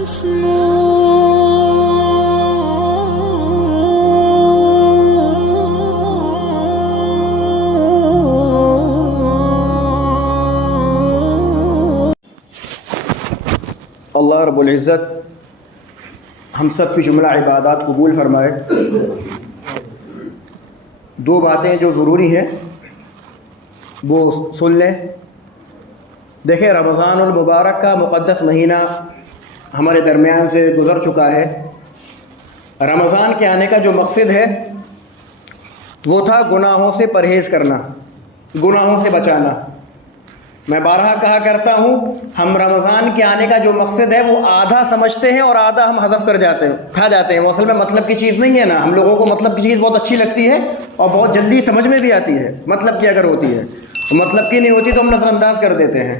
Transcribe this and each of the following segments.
اللہ رب العزت ہم سب کی جملہ عبادات قبول فرمائے۔ دو باتیں جو ضروری ہیں وہ سن لیں۔ دیکھیں، رمضان المبارک کا مقدس مہینہ ہمارے درمیان سے گزر چکا ہے۔ رمضان کے آنے کا جو مقصد ہے وہ تھا گناہوں سے پرہیز کرنا، گناہوں سے بچانا۔ میں بارہا کہا کرتا ہوں، ہم رمضان کے آنے کا جو مقصد ہے وہ آدھا سمجھتے ہیں اور آدھا ہم حذف کر جاتے ہیں، کھا جاتے ہیں۔ وہ اصل میں مطلب کی چیز نہیں ہے نا۔ ہم لوگوں کو مطلب کی چیز بہت اچھی لگتی ہے اور بہت جلدی سمجھ میں بھی آتی ہے مطلب کی اگر ہوتی ہے، مطلب کی نہیں ہوتی تو ہم نظر انداز کر دیتے ہیں۔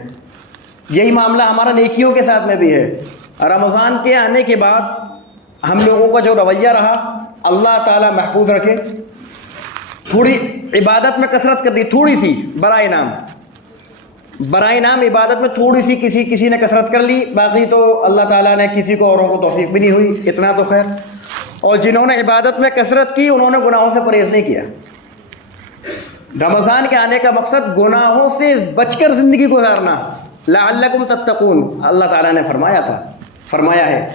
یہی معاملہ ہمارا نیکیوں کے ساتھ میں بھی ہے۔ رمضان کے آنے کے بعد ہم لوگوں کا جو رویہ رہا، اللہ تعالیٰ محفوظ رکھے۔ تھوڑی عبادت میں کثرت کر دی، تھوڑی سی برائے نام عبادت میں تھوڑی سی کسی نے کثرت کر لی، باقی تو اللہ تعالیٰ نے کسی کو اوروں کو توفیق بھی نہیں ہوئی، اتنا تو خیر۔ اور جنہوں نے عبادت میں کثرت کی انہوں نے گناہوں سے پرہیز نہیں کیا۔ رمضان کے آنے کا مقصد گناہوں سے بچ کر زندگی گزارنا، لعلکم تتقون، اللہ تعالیٰ نے فرمایا ہے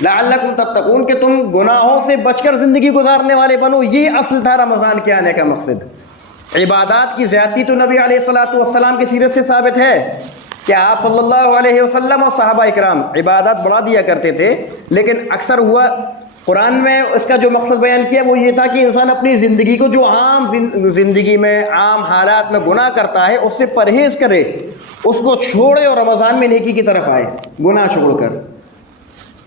لعلکم تتقون کہ تم گناہوں سے بچ کر زندگی گزارنے والے بنو۔ یہ اصل تھا رمضان کے آنے کا مقصد۔ عبادات کی زیادتی تو نبی علیہ الصلوۃ والسلام کی سیرت سے ثابت ہے کہ آپ صلی اللہ علیہ وسلم اور صحابہ اکرام عبادات بڑھا دیا کرتے تھے، لیکن اکثر ہوا قرآن میں اس کا جو مقصد بیان کیا وہ یہ تھا کہ انسان اپنی زندگی کو جو عام زندگی میں عام حالات میں گناہ کرتا ہے اس سے پرہیز کرے، اس کو چھوڑے اور رمضان میں نیکی کی طرف آئے گناہ چھوڑ کر۔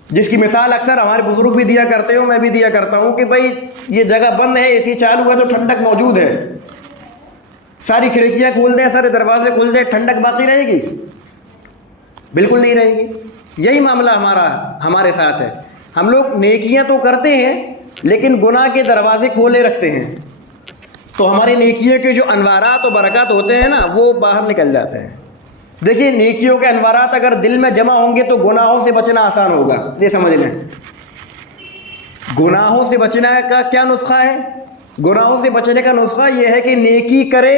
جس کی مثال اکثر ہمارے بزرگ بھی دیا کرتے ہو، میں بھی دیا کرتا ہوں کہ بھائی یہ جگہ بند ہے، اے سی چالو ہے تو ٹھنڈک موجود ہے، ساری کھڑکیاں کھول دیں، سارے دروازے کھول دیں، ٹھنڈک باقی رہے گی؟ بالکل نہیں رہے گی۔ یہی معاملہ ہمارے ساتھ ہے۔ ہم لوگ نیکیاں تو کرتے ہیں لیکن گناہ کے دروازے کھولے رکھتے ہیں، تو ہماری نیکیوں کے جو انوارات و برکات ہوتے ہیں نا وہ باہر نکل جاتے ہیں۔ دیکھیے، نیکیوں کے انوارات اگر دل میں جمع ہوں گے تو گناہوں سے بچنا آسان ہوگا۔ یہ سمجھ لیں، گناہوں سے بچنے کا کیا نسخہ ہے؟ گناہوں سے بچنے کا نسخہ یہ ہے کہ نیکی کرے،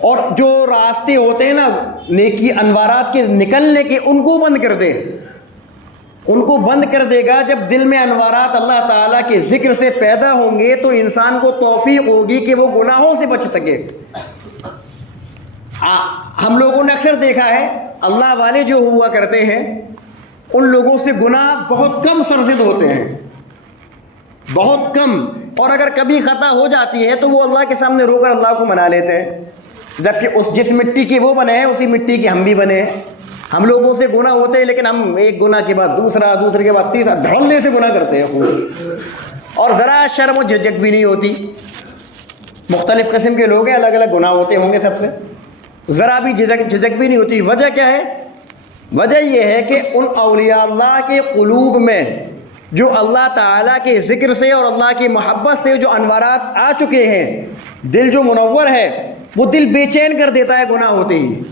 اور جو راستے ہوتے ہیں نا نیکی انوارات کے نکلنے کے ان کو بند کر دے۔ ان کو بند کر دے گا جب دل میں انوارات اللہ تعالیٰ کے ذکر سے پیدا ہوں گے تو انسان کو توفیق ہوگی کہ وہ گناہوں سے بچ سکے۔ ہم لوگوں نے اکثر دیکھا ہے اللہ والے جو ہوا کرتے ہیں ان لوگوں سے گناہ بہت کم سرزد ہوتے ہیں، بہت کم، اور اگر کبھی خطا ہو جاتی ہے تو وہ اللہ کے سامنے رو کر اللہ کو منا لیتے ہیں، جبکہ جس مٹی کے وہ بنے ہیں اسی مٹی کے ہم بھی بنے ہیں۔ ہم لوگوں سے گناہ ہوتے ہیں لیکن ہم ایک گناہ کے بعد دوسرا، دوسرے کے بعد تیسرا دھڑلے سے گناہ کرتے ہیں خوب، اور ذرا شرم و جھجک بھی نہیں ہوتی۔ مختلف قسم کے لوگ ہیں، الگ الگ گناہ ہوتے ہوں گے سب سے، ذرا بھی جھجک بھی نہیں ہوتی۔ وجہ کیا ہے؟ وجہ یہ ہے کہ ان اولیاء اللہ کے قلوب میں جو اللہ تعالیٰ کے ذکر سے اور اللہ کی محبت سے جو انوارات آ چکے ہیں، دل جو منور ہے وہ دل بے چین کر دیتا ہے گناہ ہوتے ہی،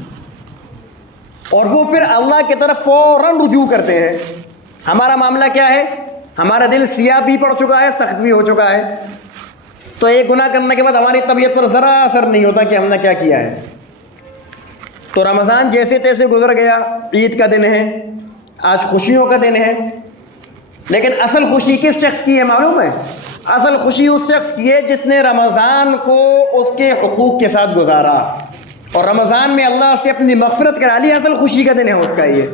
اور وہ پھر اللہ کی طرف فوراً رجوع کرتے ہیں۔ ہمارا معاملہ کیا ہے؟ ہمارا دل سیاہ بھی پڑ چکا ہے، سخت بھی ہو چکا ہے، تو ایک گناہ کرنے کے بعد ہماری طبیعت پر ذرا اثر نہیں ہوتا کہ ہم نے کیا کیا ہے۔ تو رمضان جیسے تیسے گزر گیا، عید کا دن ہے، آج خوشیوں کا دن ہے، لیکن اصل خوشی کس شخص کی ہے معلوم ہے؟ اصل خوشی اس شخص کی ہے جس نے رمضان کو اس کے حقوق کے ساتھ گزارا اور رمضان میں اللہ سے اپنی مغفرت کرا لی۔ اصل خوشی کا دن ہے اس کا یہ،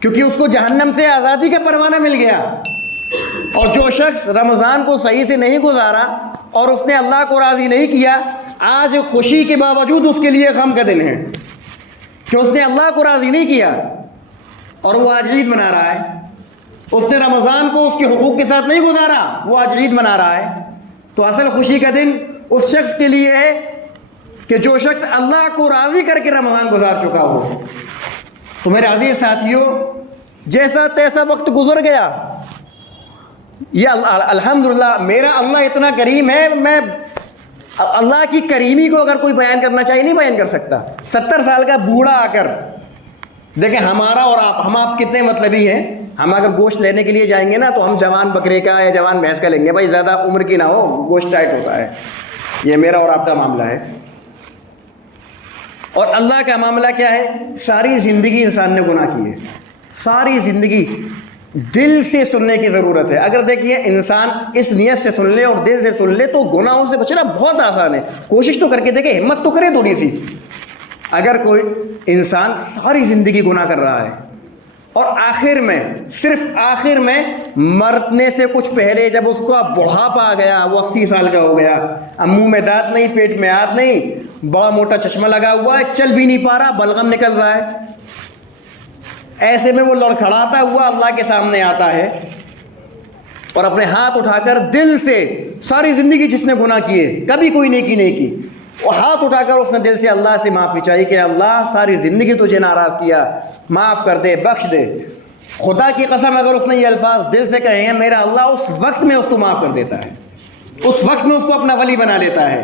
کیونکہ اس کو جہنم سے آزادی کا پروانہ مل گیا۔ اور جو شخص رمضان کو صحیح سے نہیں گزارا اور اس نے اللہ کو راضی نہیں کیا، آج خوشی کے باوجود اس کے لیے غم کا دن ہے کہ اس نے اللہ کو راضی نہیں کیا اور وہ آج عید منا رہا ہے۔ اس نے رمضان کو اس کے حقوق کے ساتھ نہیں گزارا، وہ آج عید منا رہا ہے۔ تو اصل خوشی کا دن اس شخص کے لیے ہے کہ جو شخص اللہ کو راضی کر کے رمضان گزار چکا ہو۔ تو میرے عزیز ساتھیوں، جیسا تیسا وقت گزر گیا، یہ الحمدللہ میرا اللہ اتنا کریم ہے، میں اللہ کی کریمی کو اگر کوئی بیان کرنا چاہیے نہیں بیان کر سکتا۔ 70 سال کا بوڑھا آ کر دیکھیں، ہمارا اور ہم آپ کتنے مطلبی ہیں، ہم اگر گوشت لینے کے لیے جائیں گے نا تو ہم جوان بکرے کا یا جوان بھینس کا لیں گے، بھائی زیادہ عمر کی نہ ہو، گوشت ٹائٹ ہوتا ہے. یہ میرا اور آپ کا معاملہ ہے. اور اللہ کا معاملہ کیا ہے؟ ساری زندگی انسان نے گناہ کی ہے، ساری زندگی. دل سے سننے کی ضرورت ہے. اگر دیکھیے انسان اس نیت سے سن لے اور دل سے سن لے تو گناہوں سے بچنا بہت آسان ہے. کوشش تو کر کے دیکھے، ہمت تو کرے تھوڑی سی. اگر کوئی انسان ساری زندگی گناہ کر رہا ہے اور آخر میں، صرف آخر میں مرنے سے کچھ پہلے جب اس کو بڑھاپا آ گیا، وہ 80 سال کا ہو گیا، اب منہ میں دانت نہیں، پیٹ میں ہاتھ نہیں، بڑا موٹا چشمہ لگا ہوا ہے، چل بھی نہیں پا رہا، بلغم نکل رہا ہے، ایسے میں وہ لڑکھڑاتا ہوا اللہ کے سامنے آتا ہے اور اپنے ہاتھ اٹھا کر دل سے، ساری زندگی جس نے گناہ کیے، کبھی کوئی نیکی نہیں کی، وہ ہاتھ اٹھا کر اس نے دل سے اللہ سے معافی چاہی کہ اللہ ساری زندگی تجھے ناراض کیا، معاف کر دے، بخش دے. خدا کی قسم اگر اس نے یہ الفاظ دل سے کہے ہیں، میرا اللہ اس وقت میں اس کو معاف کر دیتا ہے، اس وقت میں اس کو اپنا ولی بنا لیتا ہے.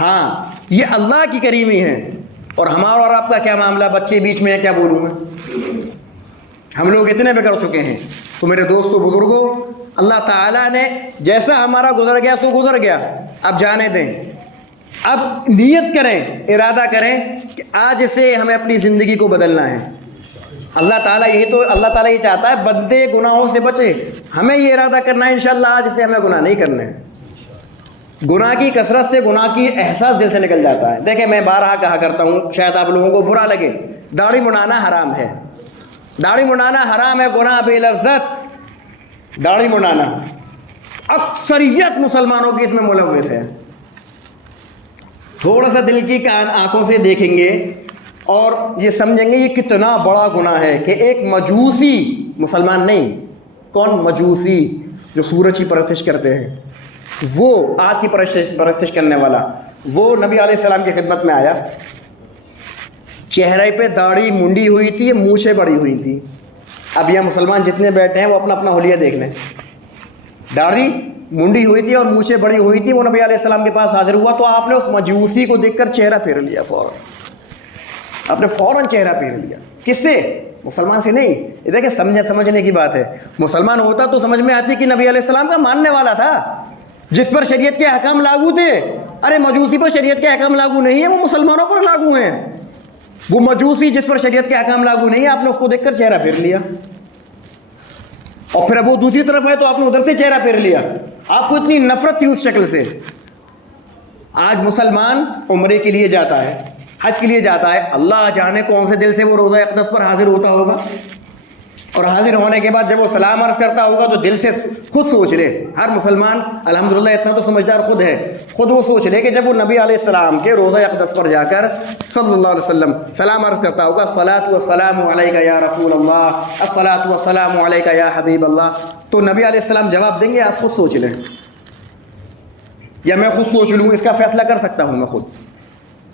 ہاں یہ اللہ کی کریمی ہے. اور ہمارا اور آپ کا کیا معاملہ؟ بچے بیچ میں ہے، کیا بولوں میں؟ ہم لوگ اتنے بگڑ چکے ہیں. تو میرے دوستو بزرگوں، اللہ تعالیٰ نے جیسا ہمارا گزر گیا سو گزر گیا، اب جانے دیں. اب نیت کریں، ارادہ کریں کہ آج سے ہمیں اپنی زندگی کو بدلنا ہے. اللہ تعالیٰ یہ چاہتا ہے بندے گناہوں سے بچے. ہمیں یہ ارادہ کرنا ہے انشاءاللہ آج سے ہمیں گناہ نہیں کرنے ہیں. گناہ کی کثرت سے گناہ کی احساس دل سے نکل جاتا ہے. دیکھیں میں بارہا کہا کرتا ہوں، شاید آپ لوگوں کو برا لگے، داڑھی منڈانا حرام ہے، داڑھی منڈانا حرام ہے، گناہ بے لذت. داڑھی منڈانا اکثریت مسلمانوں کی اس میں ملوث ہے. تھوڑا سا دل کی آنکھوں سے دیکھیں گے اور یہ سمجھیں گے یہ کتنا بڑا گناہ ہے کہ ایک مجوسی، مسلمان نہیں، کون؟ مجوسی، جو سورج کی پرستش کرتے ہیں، وہ آگ کی پرستش کرنے والا، وہ نبی علیہ السلام کی خدمت میں آیا، چہرے پہ داڑھی منڈی ہوئی تھی، مونچھیں بڑی ہوئی تھی. اب یہ مسلمان جتنے بیٹھے ہیں وہ اپنا اپنا حلیہ دیکھ لیں. داڑھی منڈی ہوئی تھی اور مونچھیں بڑی ہوئی تھی. وہ نبی علیہ السلام کے پاس حاضر ہوا تو آپ نے اس مجوسی کو دیکھ کر چہرہ پھیر لیا، فوراً آپ نے فوراً چہرہ پھیر لیا. کس سے؟ مسلمان سے نہیں. یہ دیکھیں سمجھنے کی بات ہے. مسلمان ہوتا تو سمجھ میں آتی کہ نبی علیہ السلام کا ماننے والا تھا، جس پر شریعت کے احکام لاگو تھے. ارے مجوسی پر شریعت کے احکام لاگو نہیں ہیں، وہ مسلمانوں پر لاگو ہیں. وہ مجوسی جس پر شریعت کے احکام لاگو نہیں ہے، آپ نے اس کو دیکھ کر چہرہ پھیر لیا. اور پھر اب وہ دوسری طرف ہے تو آپ نے ادھر سے چہرہ پھیر لیا. آپ کو اتنی نفرت تھی اس شکل سے. آج مسلمان عمرے کے لیے جاتا ہے، حج کے لیے جاتا ہے، اللہ جانے کون سے دل سے وہ روزہ اقدس پر حاضر ہوتا ہوگا، اور حاضر ہونے کے بعد جب وہ سلام عرض کرتا ہوگا تو دل سے خود سوچ لے، ہر مسلمان الحمدللہ اتنا تو سمجھدار خود ہے، خود وہ سوچ لے کہ جب وہ نبی علیہ السلام کے روزہ اقدس پر جا کر صلی اللہ علیہ وسلم سلام عرض کرتا ہوگا، الصلاۃ والسلام علیک یا رسول اللہ، الصلاۃ والسلام علیک یا حبیب اللہ، تو نبی علیہ السلام جواب دیں گے. آپ خود سوچ لیں، یا میں خود سوچ لوں، اس کا فیصلہ کر سکتا ہوں میں خود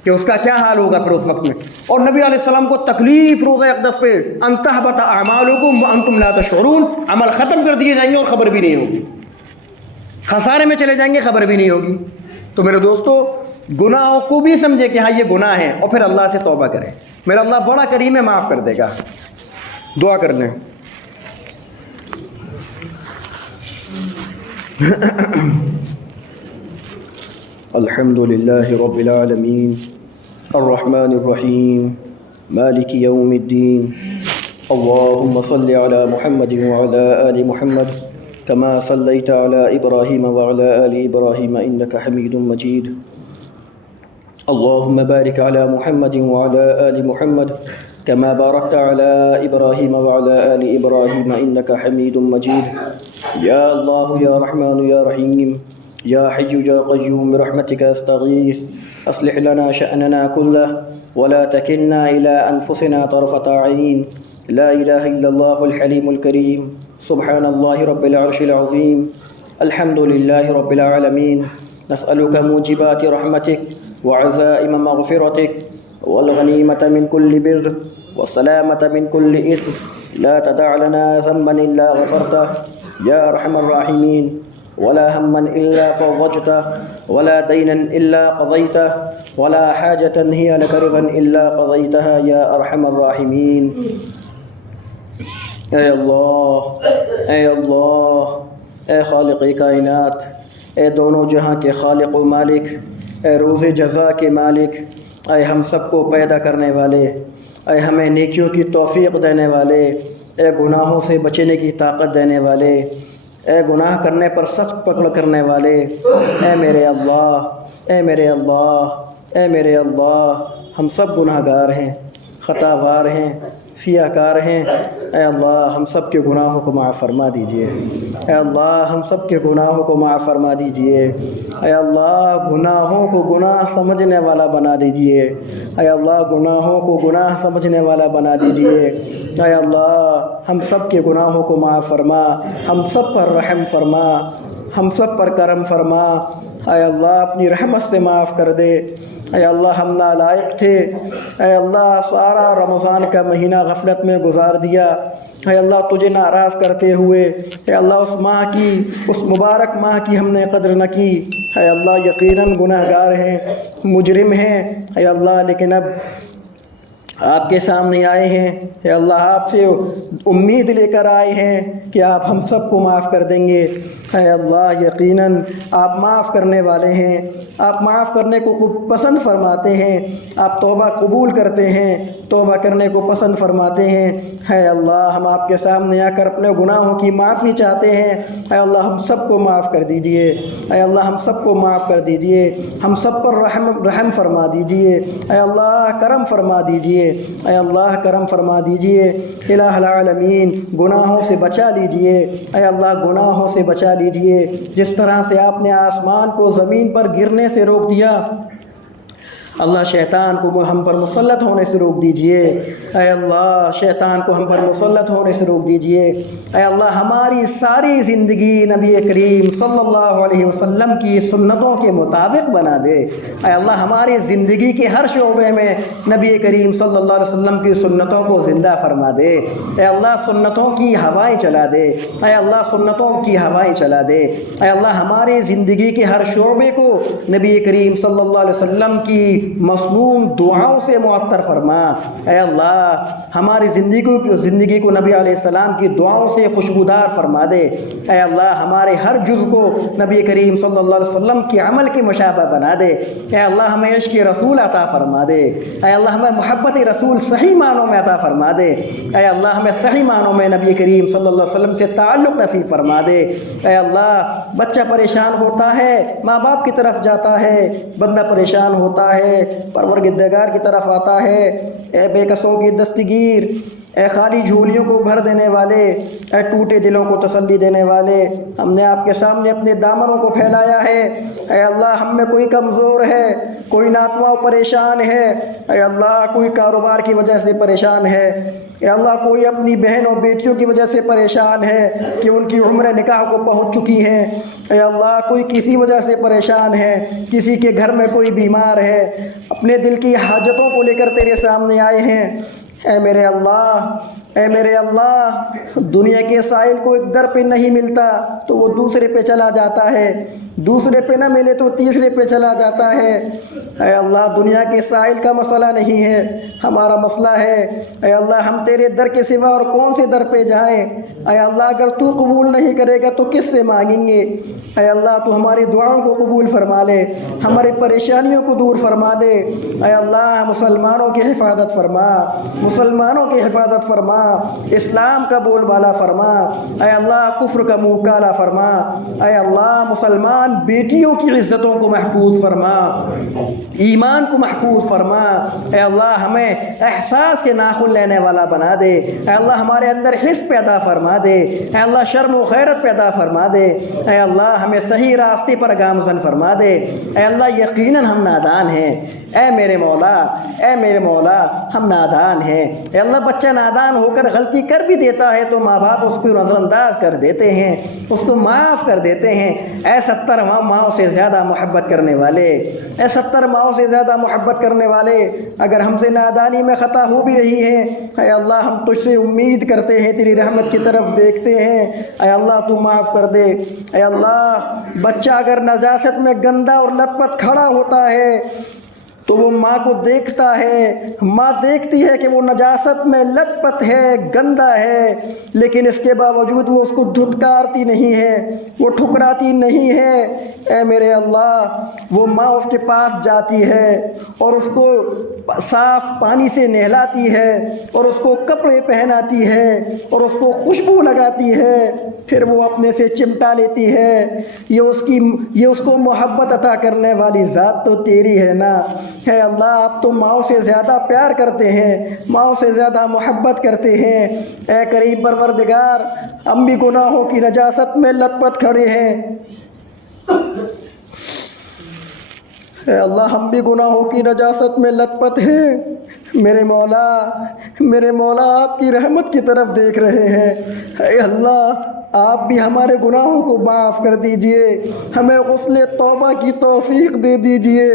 کہ اس کا کیا حال ہوگا پھر اس وقت میں. اور نبی علیہ السلام کو تکلیف روزہ اقدس پہ، ان تحبط اعمالکم وانتم لا تشعرون، عمل ختم کر دیے جائیں گے اور خبر بھی نہیں ہوگی، خسارے میں چلے جائیں گے، خبر بھی نہیں ہوگی. تو میرے دوستو گناہوں کو بھی سمجھے کہ ہاں یہ گناہ ہے اور پھر اللہ سے توبہ کریں. میرا اللہ بڑا کریم ہے، معاف کر دے گا. دعا کر لیں. الحمد للہ رب العالمین الرحمن الرحیم مالک یوم الدین اللہم صل علی محمد وعلی آل محمد کما صلیت علی ابراہیم وعلی آل ابراہیم انک حمید مجید اللہم بارک علی محمد وعلی آل محمد کما بارکت علی ابراہیم وعلی آل ابراہیم انک حمید مجید یا اللہ یا رحمن یا رحیم یا حی یا قیوم برحمتک استغیث اصلح لنا شأننا كله ولا تكلنا إلى أنفسنا طرفة عين لا إله إلا الله الحليم الكريم سبحان الله رب العرش العظيم الحمد لله رب العالمين نسألك موجبات رحمتك وعزائم مغفرتك والغنيمة من كل بر والسلامة من كل إثم لا تدع لنا ذنبا إلا غفرته يا أرحم الراحمين ولا هما إلا فرجته ولا دينا إلا قضيته ولا حاجة هي لك رضا إلا قضيتها يا أرحم الراحمين اے اللہ، اے اللہ، اے خالق کائنات، اے دونوں جہاں کے خالق و مالک، اے روز جزا کے مالک، اے ہم سب کو پیدا کرنے والے، اے ہمیں نیکیوں کی توفیق دینے والے، اے گناہوں سے بچنے کی طاقت دینے والے، اے گناہ کرنے پر سخت پکڑ کرنے والے، اے میرے اللہ، اے میرے اللہ، اے میرے اللہ، ہم سب گناہ گار ہیں، خطا وار ہیں، سیاہ کار ہیں۔ اے اللہ ہم سب کے گناہوں کو معاف فرما دیجئے، اے اللہ ہم سب کے گناہوں کو معاف فرما دیجئے، اے اللہ گناہوں کو گناہ سمجھنے والا بنا دیجئے، اے اللہ گناہوں کو گناہ سمجھنے والا بنا دیجئے، اے اللہ ہم سب کے گناہوں کو معاف فرما، ہم سب پر رحم فرما، ہم سب پر کرم فرما، اے اللہ اپنی رحمت سے معاف کر دے۔ اے اللہ ہم نالائق تھے، اے اللہ سارا رمضان کا مہینہ غفلت میں گزار دیا، اے اللہ تجھے ناراض کرتے ہوئے، اے اللہ اس ماہ کی، اس مبارک ماہ کی ہم نے قدر نہ کی، اے اللہ یقیناً گناہ گار ہیں، مجرم ہیں، اے اللہ لیکن اب آپ کے سامنے آئے ہیں، اے اللہ آپ سے امید لے کر آئے ہیں کہ آپ ہم سب کو معاف کر دیں گے۔ اے اللہ یقیناً آپ معاف کرنے والے ہیں، آپ معاف کرنے کو پسند فرماتے ہیں، آپ توبہ قبول کرتے ہیں، توبہ کرنے کو پسند فرماتے ہیں۔ اے اللہ ہم آپ کے سامنے آ کر اپنے گناہوں کی معافی چاہتے ہیں، اے اللہ ہم سب کو معاف کر دیجئے، اے اللہ ہم سب کو معاف کر دیجئے، ہم سب پر رحم فرما دیجئے، اے اللہ کرم فرما دیجئے، اے اللہ کرم فرما دیجئے۔ الہ العالمین گناہوں سے بچا لیجئے، اے اللہ گناہوں سے بچا لیجئے، جس طرح سے آپ نے آسمان کو زمین پر گرنے سے روک دیا، اللہ شیطان کو ہم پر مسلط ہونے سے روک دیجئے، اے اللہ شیطان کو ہم پر مسلط ہونے سے روک دیجئے، اے اللہ ہماری ساری زندگی نبی کریم صلی اللہ علیہ وسلم کی سنتوں کے مطابق بنا دے، اے اللہ ہماری زندگی کے ہر شعبے میں نبی کریم صلی اللہ علیہ وسلم کی سنتوں کو زندہ فرما دے، اے اللہ سنتوں کی ہوائیں چلا دے، اے اللہ سنتوں کی ہوائیں چلا دے، اے اللہ ہماری زندگی کے ہر شعبے کو نبی کریم صلی اللہ علیہ وسلم کی مسنون دعاؤں سے معطر فرما، اے اللہ ہماری زندگی کو نبی علیہ السلام کی دعاؤں سے خوشبودار فرما دے، اے اللہ ہمارے ہر جز کو نبی کریم صلی اللہ علیہ وسلم کے عمل کی مشابہ بنا دے، اے اللہ ہمیں عشق رسول عطا فرما دے، اے اللہ ہمیں محبت رسول صحیح معنوں میں عطا فرما دے، اے اللہ ہمیں صحیح معنوں میں نبی کریم صلی اللہ علیہ وسلم سے تعلق نصیب فرما دے، اے اللہ بچہ پریشان ہوتا ہے ماں باپ کی طرف جاتا ہے، بندہ پریشان ہوتا ہے پروردگار کی طرف آتا ہے، اے بے کسوں کی دستگیر، اے خالی جھولیوں کو بھر دینے والے، اے ٹوٹے دلوں کو تسلی دینے والے، ہم نے آپ کے سامنے اپنے دامنوں کو پھیلایا ہے، اے اللہ ہم میں کوئی کمزور ہے، کوئی ناتواں پریشان ہے، اے اللہ کوئی کاروبار کی وجہ سے پریشان ہے، اے اللہ کوئی اپنی بہن اور بیٹیوں کی وجہ سے پریشان ہے کہ ان کی عمر نکاح کو پہنچ چکی ہیں، اے اللہ کوئی کسی وجہ سے پریشان ہے، کسی کے گھر میں کوئی بیمار ہے، اپنے دل کی حاجتوں کو لے کر تیرے سامنے آئے ہیں، اے میرے اللہ، اے میرے اللہ دنیا کے سائل کو ایک در پہ نہیں ملتا تو وہ دوسرے پہ چلا جاتا ہے، دوسرے پہ نہ ملے تو تیسرے پہ چلا جاتا ہے، اے اللہ دنیا کے سائل کا مسئلہ نہیں ہے، ہمارا مسئلہ ہے، اے اللہ ہم تیرے در کے سوا اور کون سے در پہ جائیں، اے اللہ اگر تو قبول نہیں کرے گا تو کس سے مانگیں گے، اے اللہ تو ہماری دعاؤں کو قبول فرما لے، ہماری پریشانیوں کو دور فرما دے، اے اللہ مسلمانوں کی حفاظت فرما، مسلمانوں کی حفاظت فرما، اسلام کا بول بالا فرما، اے اللہ کفر کا منہ کالا فرما، اے اللہ مسلمان بیٹیوں کی عزتوں کو محفوظ فرما، ایمان کو محفوظ فرما، اے اللہ ہمیں احساس کے ناخن لینے والا بنا دے، اے اللہ ہمارے اندر حس پیدا فرما دے، اے اللہ شرم و غیرت پیدا فرما دے، اے اللہ ہمیں صحیح راستے پر گامزن فرما دے، اے اللہ یقیناً ہم نادان ہیں، اے میرے مولا، اے میرے مولا ہم نادان ہیں، اے اللہ بچہ نادان ہو کر غلطی کر بھی دیتا ہے تو ماں باپ اس کو نظر انداز کر دیتے ہیں، اس کو معاف کر دیتے ہیں، اے 70 ماؤں سے زیادہ محبت کرنے والے، اے 70 ماؤں سے زیادہ محبت کرنے والے، اگر ہم سے نادانی میں خطا ہو بھی رہی ہے، اے اللہ ہم تجھ سے امید کرتے ہیں، تیری رحمت کی طرف دیکھتے ہیں، اے اللہ تو معاف کر دے، اے اللہ بچہ اگر نجاست میں گندا اور لت پت کھڑا ہوتا ہے تو وہ ماں کو دیکھتا ہے، ماں دیکھتی ہے کہ وہ نجاست میں لت پت ہے، گندا ہے، لیکن اس کے باوجود وہ اس کو دھتکارتی نہیں ہے، وہ ٹھکراتی نہیں ہے۔ اے میرے اللہ، وہ ماں اس کے پاس جاتی ہے اور اس کو صاف پانی سے نہلاتی ہے اور اس کو کپڑے پہناتی ہے اور اس کو خوشبو لگاتی ہے، پھر وہ اپنے سے چمٹا لیتی ہے۔ یہ اس کو محبت عطا کرنے والی ذات تو تیری ہے نا۔ اے اللہ، آپ تو ماؤں سے زیادہ پیار کرتے ہیں، ماؤں سے زیادہ محبت کرتے ہیں۔ اے کریم پروردگار، ہم بھی گناہوں کی نجاست میں لت پت کھڑے ہیں۔ اے اللہ، ہم بھی گناہوں کی نجاست میں لت پت ہیں۔ میرے مولا آپ کی رحمت کی طرف دیکھ رہے ہیں۔ اے اللہ، آپ بھی ہمارے گناہوں کو معاف کر دیجئے، ہمیں غسل توبہ کی توفیق دے دیجئے۔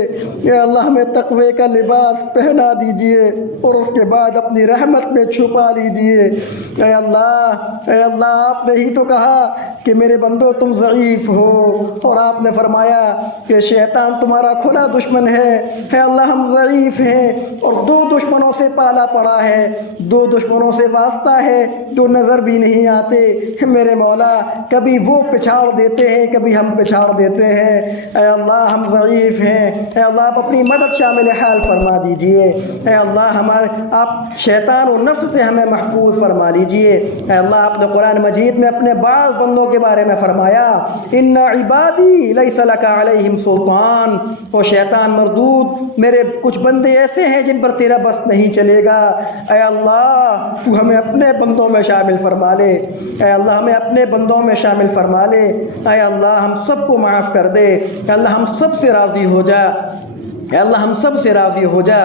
اے اللہ، ہمیں تقوی کا لباس پہنا دیجئے اور اس کے بعد اپنی رحمت میں چھپا لیجئے۔ اے اللہ، آپ نے ہی تو کہا کہ میرے بندو تم ضعیف ہو، اور آپ نے فرمایا کہ شیطان تمہارا کھلا دشمن ہے۔ اے اللہ، ہم ضعیف ہیں اور دو دشمنوں سے پالا پڑا ہے، دو دشمنوں سے واسطہ ہے جو نظر بھی نہیں آتے۔ میرے مولا، کبھی وہ پچھاڑ دیتے ہیں، کبھی ہم پچھاڑ دیتے ہیں۔ اے اللہ، ہم ضعیف ہیں۔ اے اللہ، آپ اپنی مدد شامل حال فرما دیجئے۔ اے اللہ، آپ شیطان و نفس سے ہمیں محفوظ فرما لیجئے۔ اے اللہ، آپ نے قرآن مجید میں اپنے بعض بندوں کے بارے میں فرمایا، ان عبادی لیس لک علیہم سلطان، وہ شیطان مردود، میرے کچھ بندے ایسے ہیں جن پر تیرا بس نہیں چلے گا۔ اے اللہ، تو ہمیں اپنے بندوں میں شامل فرما لے۔ اے اللہ، ہمیں اپنے بندوں میں شامل فرما لے۔ اے اللہ، ہم سب کو معاف کر دے۔ اے اللہ، ہم سب سے راضی ہو جا۔ اے اللہ، ہم سب سے راضی ہو جا۔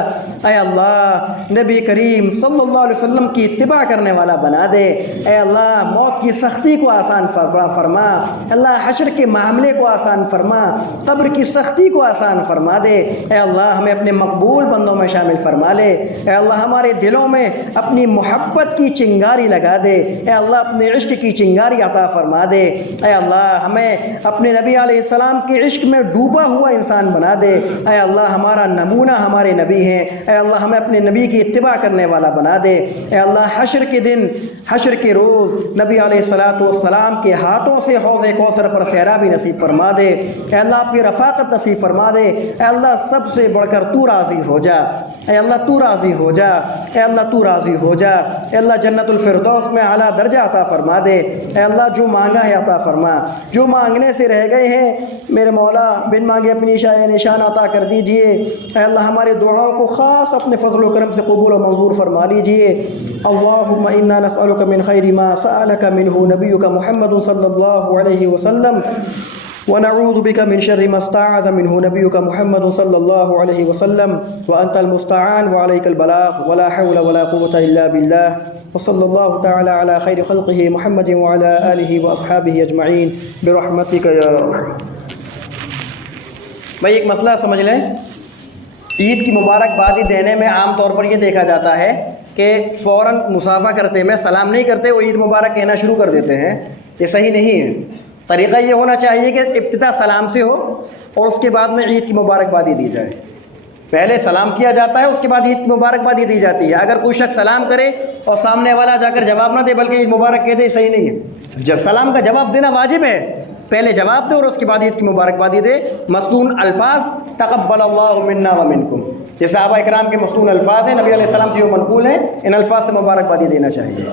اے اللہ، نبی کریم صلی اللہ علیہ وسلم کی اتباع کرنے والا بنا دے۔ اے اللہ، موت کی سختی کو آسان فرما۔ اللہ، حشر کے معاملے کو آسان فرما، قبر کی سختی کو آسان فرما دے۔ اے اللہ، ہمیں اپنے مقبول بندوں میں شامل فرما لے۔ اے اللہ، ہمارے دلوں میں اپنی محبت کی چنگاری لگا دے۔ اے اللہ، اپنے عشق کی چنگاری عطا فرما دے۔ اے اللہ، ہمیں اپنے نبی علیہ السلام کے عشق میں ڈوبا ہوا انسان بنا دے۔ اے اللہ، ہمارا نمونہ ہمارے نبی ہیں۔ اے اللہ، ہمیں اپنے نبی کی اتباع کرنے والا بنا دے۔ اے اللہ، حشر کے دن، حشر کے روز نبی علیہ السلام کے ہاتھوں سے حوض کوثر پر سیرابی نصیب فرما دے۔ اے اللہ، آپ کی رفاقت نصیب فرما دے۔ اے اللہ، سب سے بڑھ کر تو راضی ہو جا۔ اے اللہ، تو راضی ہو جا۔ اے اللہ، تو راضی ہو جا۔ اے اللہ، جنت الفردوس میں اعلیٰ درجہ عطا فرما دے۔ اے اللہ، جو مانگا ہے عطا فرما، جو مانگنے سے رہ گئے ہیں میرے مولا بن مانگے اپنی شاہ نشان عطا کر دیجئے۔ اے اللہ، ہمارے دعاؤں کو خاص اپنے فضل و کرم سے قبول و منظور فرما لیجئے۔ اللہم انا نسألک من خیر ما سألک منہ نبیک محمد صلی اللہ علیہ وسلم، ونعوذ بك من شر ما استعاذ منه نبيك محمد صلى الله عليه وسلم، وأنت المستعان وعليك البلاغ، ولا حول ولا قوة إلا بالله، وصلى الله تعالى على خير خلقه محمد وعلى آله وأصحابه أجمعين برحمتك يا أرحم۔ بھائی، ایک مسئلہ سمجھ لیں، عید کی مبارکبادی دینے میں عام طور پر یہ دیکھا جاتا ہے کہ فوراً مصافحہ کرتے میں سلام نہیں کرتے، وہ عید مبارک کہنا شروع کر دیتے ہیں۔ یہ صحیح نہیں ہے۔ طریقہ یہ ہونا چاہیے کہ ابتدا سلام سے ہو اور اس کے بعد میں عید کی مبارکبادی دی جائے۔ پہلے سلام کیا جاتا ہے، اس کے بعد عید کی مبارکبادی دی جاتی ہے۔ اگر کوئی شخص سلام کرے اور سامنے والا جا کر جواب نہ دے بلکہ عید مبارک کہہ دے، صحیح نہیں ہے۔ جب سلام کا جواب دینا واجب ہے، پہلے جواب دے اور اس کے بعد عید کی مبارکبادی دے۔ مصنون الفاظ تقبل اللہ منا ومنکم، یہ صحابہ اکرام کے مصنون الفاظ ہیں، نبی علیہ السلام سے جو منقول ہیں، ان الفاظ سے مبارکبادی دینا چاہیے۔